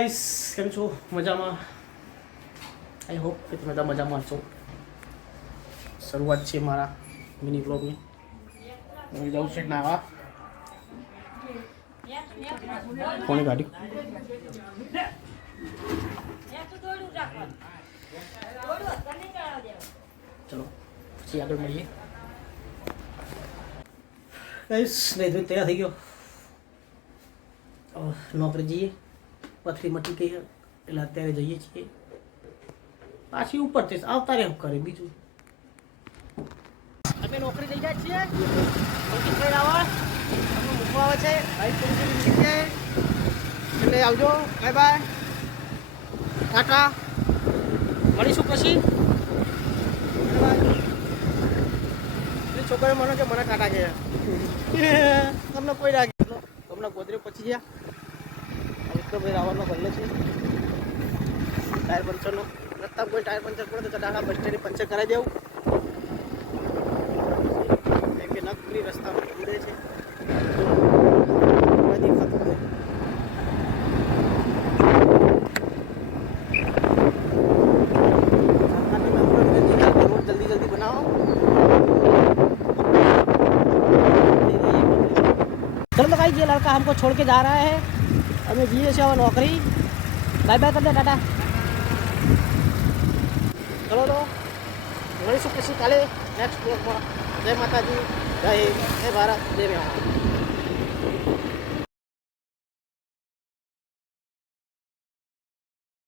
ગાઈસ, કેમ છો? મજામાં? આઈ હોપ કે તમે બધા મજામાં છો. શરૂઆત છે મારા મિની બ્લોગની. હું જાઉં છું નાવા. કોની ગાડી? ચલો પછી આગળ મળીએ. ગાઈસ, નહીં તો તૈયાર થઈ ગયો. નોકરી જઈએ. પથરી મટી ગઈ એટલે અત્યારે જઈએ છીએ. પાછી ઉપર છે આવતા રહે કરે બીજું. અમે નોકરી લઈ જાય છીએ. અંકિતભાઈ રાવળ અમને મૂકવા આવે છે. ભાઈ પોલીસની જગ્યાએ એટલે આવજો. બાય બાય, ટાટા, મળીશું પછી. છોકરીઓ મને કે મને ટાટા કે તમને કોઈ રાખે તમને ગોદરે પચી ગયા. ભાઈ રાવણનો ગલ્લો છે. ટાયર પંચરનો રસ્તા કોઈ ટાયર પંચર પડે તો ટાટા બસ સ્ટેન્ડ પંચર કરાવી દેવું. કેમ કે નકરી રસ્તામાં ઉડે છે. जल्दी जल्दी बनाओ. चलो तो भाई, ये लड़का हमको छोड़ के जा रहा है. हमें जीए से नौकरी. बाय बाय कर दे टाटा. चलो तो મળીશું પછી કાલે નેક્સ્ટ બ્લોગમાં. જય માતાજી, જય હિન્દ, જય ભારત, જય મેવા.